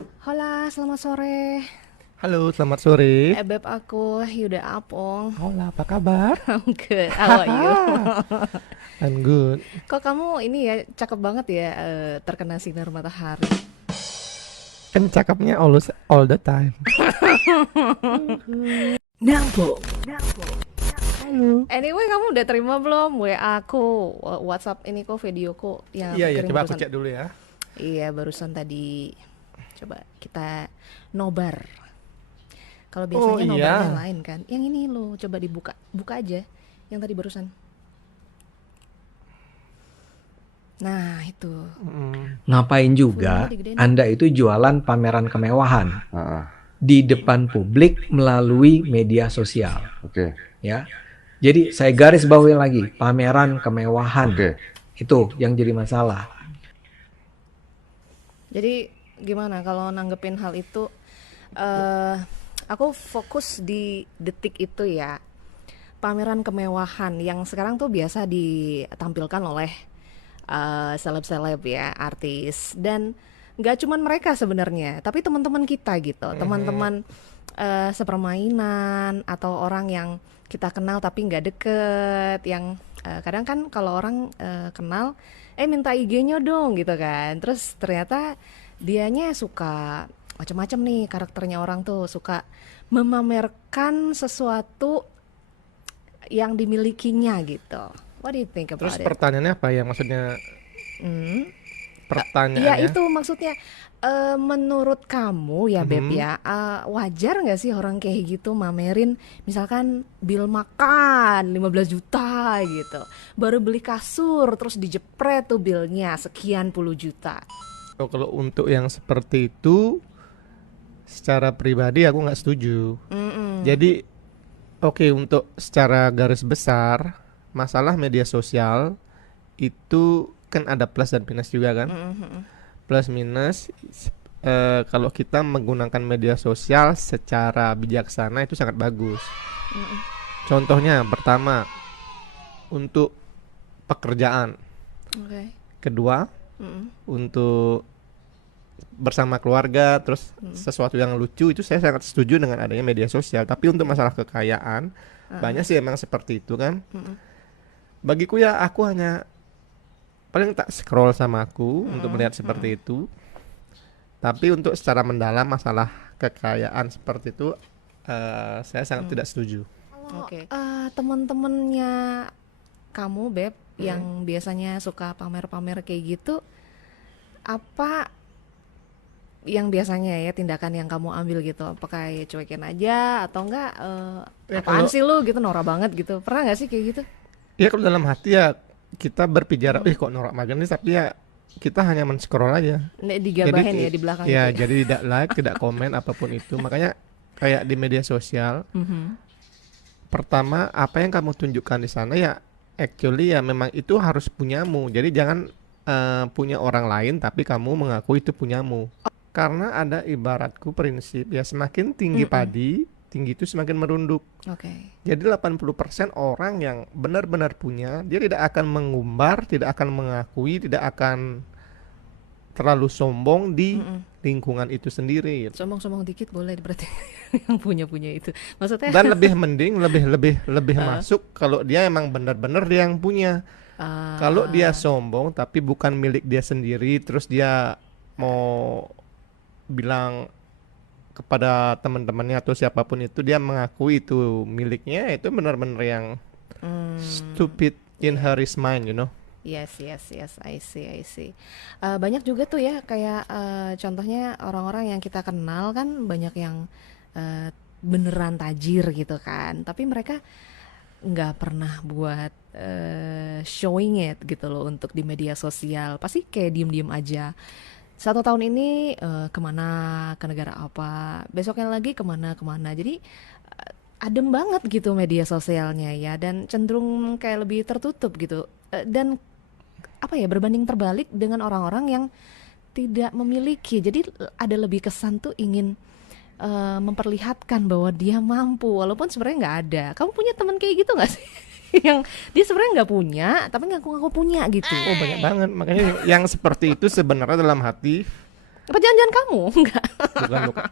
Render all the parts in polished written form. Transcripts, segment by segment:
Hola, selamat sore. Halo, selamat sore. Beb aku Yuda Apong. Hola, apa kabar? I'm good. How are you? Haha, I'm good. Kok kamu ini ya cakep banget ya, terkena sinar matahari. Kan cakepnya all the time. Nyambung. Halo. Anyway, kamu udah terima belum WA aku, WhatsApp ini kok videoku yang Iya, aku iya, kirim coba aku barusan? cek dulu ya. Iya, barusan tadi. Coba kita nobar. Kalau Oh biasanya nobarnya iya. lain kan. Yang ini lo coba dibuka. Buka aja yang tadi barusan. Nah, itu. Ngapain Volumenya juga digedein dong. Anda itu jualan pameran kemewahan Heeh, di depan publik melalui media sosial, oke, ya. Jadi saya garis bawahi lagi, pameran kemewahan. oke. Itu yang jadi masalah. Jadi gimana kalau nanggepin hal itu? eh aku fokus di detik itu ya. Pameran kemewahan yang sekarang tuh biasa ditampilkan oleh seleb-seleb ya, artis, dan nggak cuman mereka sebenarnya, tapi teman-teman kita gitu, teman-teman sepermainan atau orang yang kita kenal tapi nggak deket, yang kadang kan kalau orang kenal, minta IG-nya dong gitu kan, terus ternyata dianya suka macam-macam nih, karakternya orang tuh suka memamerkan sesuatu yang dimilikinya gitu. What do you think Terus about it? pertanyaannya apa ya? Maksudnya Hmm. Iya pertanyaannya? itu maksudnya, menurut kamu ya Beb Mhm. ya, wajar nggak sih orang kayak gitu mamerin misalkan bil makan 15 juta gitu, baru beli kasur terus dijepret tuh bilnya sekian puluh juta. Oh, kalau untuk yang seperti itu, secara pribadi aku nggak setuju. Mm-mm. Jadi, oke, untuk secara garis besar, masalah media sosial itu kan ada plus dan minus juga kan? Mm-mm. Plus minus, kalau kita menggunakan media sosial secara bijaksana itu sangat bagus. Contohnya pertama untuk pekerjaan, Oke. kedua Mm-mm. untuk bersama keluarga, terus sesuatu yang lucu itu saya sangat setuju dengan adanya media sosial. Tapi untuk masalah kekayaan banyak sih emang seperti itu kan. Bagiku ya aku hanya paling tak scroll sama aku untuk melihat seperti itu. Tapi untuk secara mendalam masalah kekayaan seperti itu, saya sangat tidak setuju. Oke. Temen-temennya kamu Beb yang biasanya suka pamer-pamer kayak gitu, apa yang biasanya ya tindakan yang kamu ambil gitu? Apakah ya cuekin aja atau enggak, Ya apaan kalau sih lu gitu, norak banget gitu, pernah nggak sih kayak gitu? ya kalau dalam hati ya kita berpikiran, kok norak banget nih, tapi ya kita hanya men-scroll aja. Jadi Digabahin ya di belakang ya itu ya. jadi tidak like, tidak komen apapun itu. Makanya kayak di media sosial, Mhm. pertama apa yang kamu tunjukkan di sana ya actually ya memang itu harus punyamu. Jadi jangan punya orang lain tapi kamu mengaku itu punyamu. Karena ada ibaratku prinsip ya semakin tinggi Mm-mm. padi, tinggi itu semakin merunduk. Oke. Jadi 80% orang yang benar-benar punya, dia tidak akan mengumbar, tidak akan mengakui, tidak akan terlalu sombong di Mm-mm. lingkungan itu sendiri. Sombong-sombong dikit boleh berarti yang punya-punya itu. Maksudnya Dan lebih mending, lebih eh, masuk kalau dia emang benar-benar dia yang punya. Kalau dia ah, sombong tapi bukan milik dia sendiri, terus dia mau bilang kepada teman-temannya atau siapapun itu dia mengakui itu miliknya, itu benar-benar yang stupid in iya. her is mind, you know. Yes, yes, yes, I see, I see. Banyak juga tuh ya, kayak contohnya orang-orang yang kita kenal kan banyak yang eh, beneran tajir gitu kan, tapi mereka nggak pernah buat showing it gitu loh untuk di media sosial. Pasti kayak diem-diem aja. Satu tahun ini kemana, ke negara apa, besoknya lagi kemana kemana. Jadi adem banget gitu media sosialnya ya, dan cenderung kayak lebih tertutup gitu. Dan apa ya, berbanding terbalik dengan orang-orang yang tidak memiliki. Jadi ada lebih kesan tuh ingin memperlihatkan bahwa dia mampu walaupun sebenarnya nggak ada. Kamu punya teman kayak gitu nggak sih? Yang dia sebenarnya nggak punya tapi ngaku-ngaku punya gitu. Oh banyak banget, makanya yang seperti itu sebenarnya dalam hati Apa jangan-jangan kamu? Enggak. Bukan.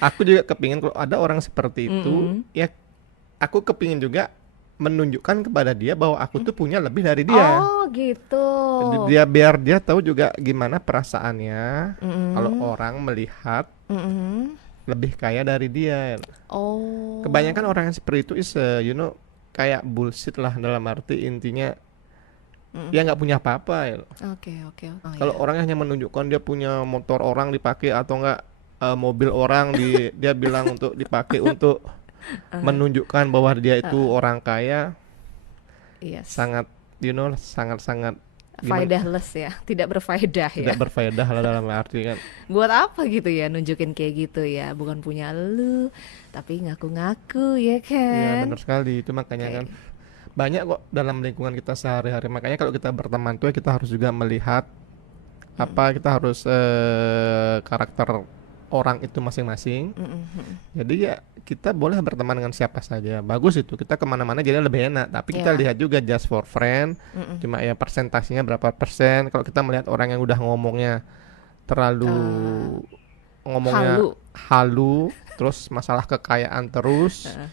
Aku juga kepingin kalau ada orang seperti itu, Mm-mm. ya aku kepingin juga menunjukkan kepada dia bahwa aku tuh punya lebih dari dia. Oh gitu. Dia biar dia tahu juga gimana perasaannya kalau Mm-mm. orang melihat Mm-mm. lebih kaya dari dia. Kebanyakan Oh. orang yang seperti itu kayak bullshit lah, dalam arti intinya Mm. dia nggak punya apa-apa ya. Oke, oke. Oh Kalau ya. orang hanya menunjukkan dia punya motor orang dipakai atau enggak mobil orang dia bilang untuk dipakai untuk menunjukkan bahwa dia itu orang kaya, Yes. sangat sangat-sangat gimana, Faedahless ya, tidak berfaedah ya. tidak berfaedah lah dalam arti kan. Buat apa gitu ya nunjukin kayak gitu ya, bukan punya lu, tapi ngaku-ngaku ya Iya kan. benar sekali, itu makanya Oke. kan banyak kok dalam lingkungan kita sehari-hari. Makanya kalau kita berteman tuh ya kita harus juga melihat apa, kita harus karakter orang itu masing-masing. Mm-mm. Jadi ya kita boleh berteman dengan siapa saja, bagus itu, kita kemana-mana jadi lebih enak. Tapi kita Ya. lihat juga just for friend, Mm-mm. cuma ya persentasenya berapa persen. Kalau kita melihat orang yang udah ngomongnya terlalu ngomongnya Halu. halu, terus masalah kekayaan terus, Heeh.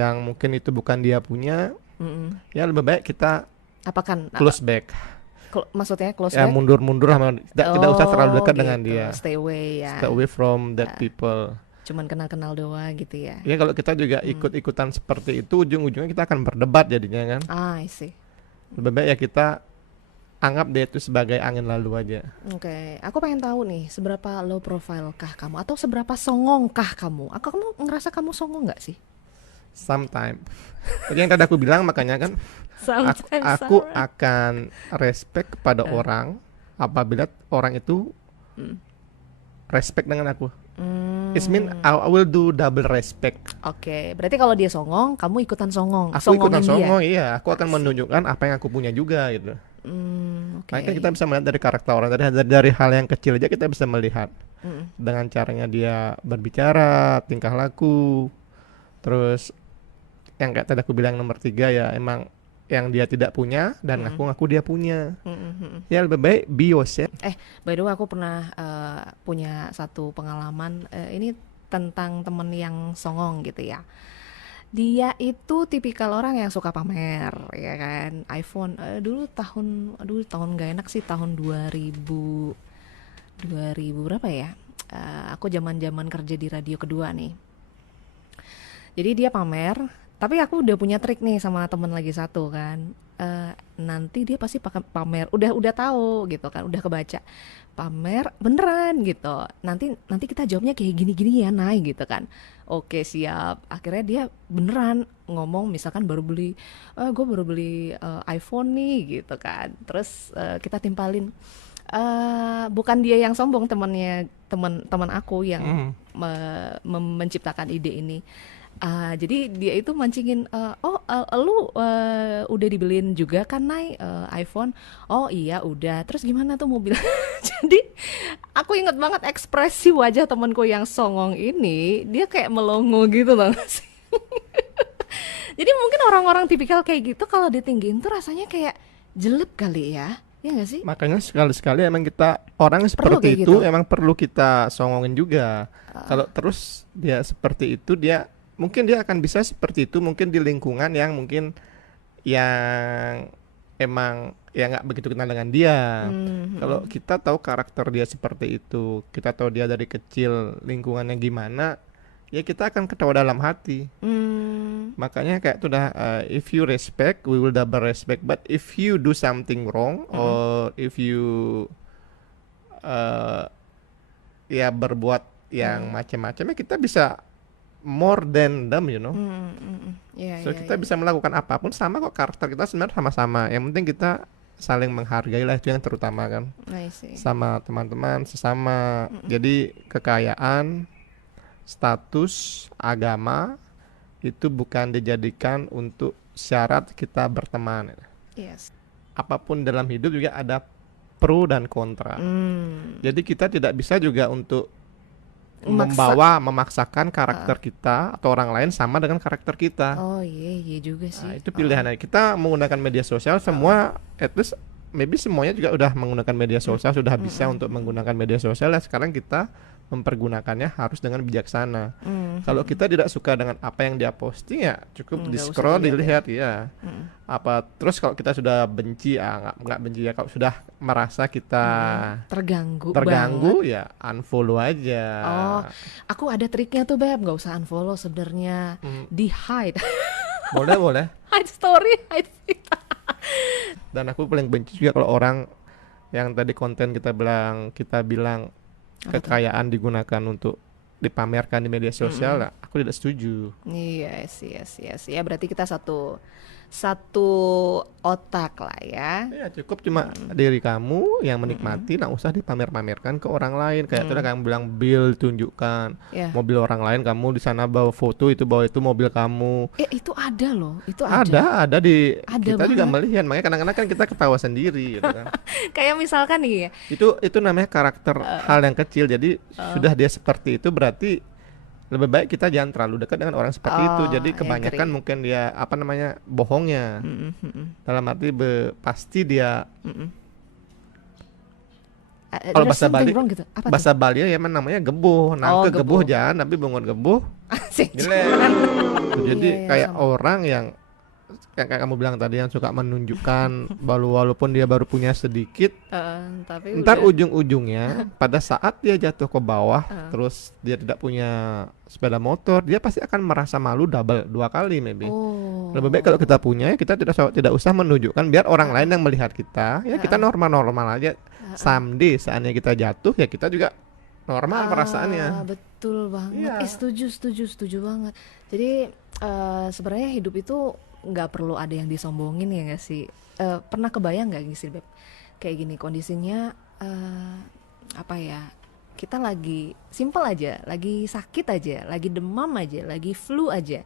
yang mungkin itu bukan dia punya, Mm-mm. ya lebih baik kita Apakan close back, maksudnya close ya back? mundur-mundur lah, tidak usah terlalu dekat dengan Gitu. dia, Stay away ya. stay away from that people. Cuman kenal-kenal doang gitu ya. Ya kalau kita juga ikut-ikutan seperti itu, ujung-ujungnya kita akan berdebat jadinya kan. Ah, I see. Lebih baik ya kita anggap dia itu sebagai angin lalu aja. Oke, aku pengen tahu nih, seberapa low profile kah kamu atau seberapa songong kah kamu? Kamu ngerasa kamu songong nggak sih? Sometime. Tadi yang tadi aku bilang, makanya kan aku akan respect kepada orang apabila orang itu respect dengan aku. It mean I will do double respect. Oke, berarti kalau dia songong, kamu ikutan songong. Aku ikutan Songongin dia. songong, iya. Aku akan menunjukkan apa yang aku punya juga gitu. Oke. Makanya kita bisa melihat dari karakter orang, dari hal yang kecil aja kita bisa melihat. Mm. Dengan caranya dia berbicara, tingkah laku. Terus yang kayak tadi aku bilang nomor 3 ya, emang yang dia tidak punya dan ngaku-ngaku dia punya. Ya lebih baik be yourself. By the way, aku pernah punya satu pengalaman. Ini tentang temen yang songong gitu ya. Dia itu tipikal orang yang suka pamer, ya kan. iPhone dulu tahun gak enak sih, tahun 2000 berapa ya? Aku zaman-zaman kerja di radio kedua nih. Jadi dia pamer, tapi aku udah punya trik nih sama temen lagi satu kan. Nanti dia pasti pakai pamer, udah tahu gitu kan, udah kebaca pamer beneran gitu. Nanti kita jawabnya kayak gini-gini ya, Nay gitu kan. Oke siap. Akhirnya dia beneran ngomong, misalkan gue baru beli iPhone nih gitu kan. Terus kita timpalin. Bukan dia yang sombong, teman aku yang menciptakan ide ini. Jadi dia itu mancingin, lu udah dibeliin juga kan Nay iPhone? Oh iya udah. Terus gimana tuh mobil? Jadi aku inget banget ekspresi wajah temanku yang songong ini, dia kayak melongo gitu loh sih. Jadi mungkin orang-orang tipikal kayak gitu kalau ditinggiin tuh rasanya kayak jelek kali ya. Ya nggak sih? Makanya sekali-sekali emang kita orang seperti kayak itu gitu. emang perlu kita songongin juga. Kalau terus dia seperti itu, mungkin dia akan bisa seperti itu mungkin di lingkungan yang mungkin yang emang ya nggak begitu kenal dengan dia. Kalau kita tahu karakter dia seperti itu, kita tahu dia dari kecil lingkungannya gimana, ya kita akan ketawa dalam hati. Makanya kayak itu dah, if you respect, we will double respect. But if you do something wrong, or if you ya berbuat yang macam-macam, ya kita bisa more than them, you know. Iya, So iya, kita iya. bisa melakukan apapun, sama kok karakter kita sebenarnya sama-sama. Yang penting kita saling menghargai lah, itu yang terutama kan. I see. Sama teman-teman sesama. Jadi kekayaan, status, agama itu bukan dijadikan untuk syarat kita berteman. Yes. Apapun dalam hidup juga ada pro dan kontra. Jadi kita tidak bisa juga untuk memaksakan karakter kita atau orang lain sama dengan karakter kita. Oh iya juga sih. Nah, itu pilihan. Kita menggunakan media sosial semua, at least maybe semuanya juga udah menggunakan media sosial, sudah bisa untuk menggunakan media sosial, ya sekarang kita mempergunakannya harus dengan bijaksana. Kalau kita tidak suka dengan apa yang dia posting, ya cukup di Nggak usah scroll, dilihat dilihat ya. Apa terus kalau kita sudah benci, nggak benci ya, kalau sudah merasa kita Terganggu terganggu, banget. ya unfollow aja. Oh, aku ada triknya tuh Beb, nggak usah unfollow sebenarnya, di hide. Boleh, boleh. Hide story, hide feed. Dan aku paling benci juga kalau orang yang tadi konten kita bilang Apa tuh? kekayaan digunakan untuk dipamerkan di media sosial, lah aku tidak setuju. Iya sih, ya berarti kita satu otak lah ya. Ya cukup cuma diri kamu yang menikmati, nggak usah dipamer-pamerkan ke orang lain. Kayak itu kamu bilang bil tunjukkan Ya. mobil orang lain, kamu di sana bawa foto, itu bawa itu mobil kamu. Itu ada loh, itu ada. Ada di Ada kita juga banget. melihat, makanya kadang-kadang kan kita ketawa sendiri gitu kan. Kayak misalkan nih ya, Itu namanya karakter hal yang kecil. Jadi sudah dia seperti itu, berarti lebih baik kita jangan terlalu dekat dengan orang seperti itu. Jadi kebanyakan agree. mungkin dia bohongnya. Dalam arti pasti dia kalau there's bahasa something Bali, wrong gitu. Apa tuh? bahasa Bali ya emang namanya gebuh. Nangke gebuh Gebuh. jangan, tapi bungon gebuh Asik. jelek. Jadi Iya, kayak sama. orang yang kayak kamu bilang tadi, yang suka menunjukkan walaupun dia baru punya sedikit, Tapi ntar udah. ujung-ujungnya pada saat dia jatuh ke bawah, terus dia tidak punya sepeda motor, dia pasti akan merasa malu dua kali maybe. Oh. Lebih baik kalau kita punya, ya kita tidak usah menunjukkan, biar orang lain yang melihat kita, ya kita normal-normal aja. Someday saatnya kita jatuh, ya kita juga normal perasaannya. Betul banget. Iya. Setuju banget. Jadi sebenarnya hidup itu nggak perlu ada yang disombongin ya nggak sih? Pernah kebayang nggak sih Beb? Kayak gini kondisinya, apa ya? Kita lagi simple aja, lagi sakit aja, lagi demam aja, lagi flu aja.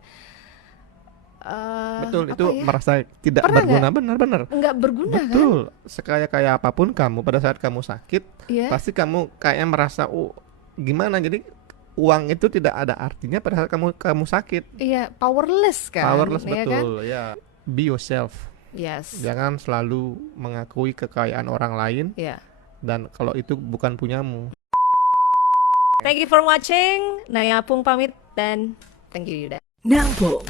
Betul, Apa itu ya? merasa tidak Pernah berguna, benar-benar. Nggak berguna kan? Betul, sekaya-kaya apapun kamu, pada saat kamu sakit, Iya. pasti kamu kayaknya merasa, gimana? Jadi uang itu tidak ada artinya pada saat kamu sakit. Iya, powerless kan? Powerless, ya kan? betul, ya. Be yourself. Yes. Jangan selalu mengakui kekayaan orang lain, Ya. dan kalau itu bukan punyamu. Thank you for watching. Naya Apung pamit dan thank you Yuda. Nampo.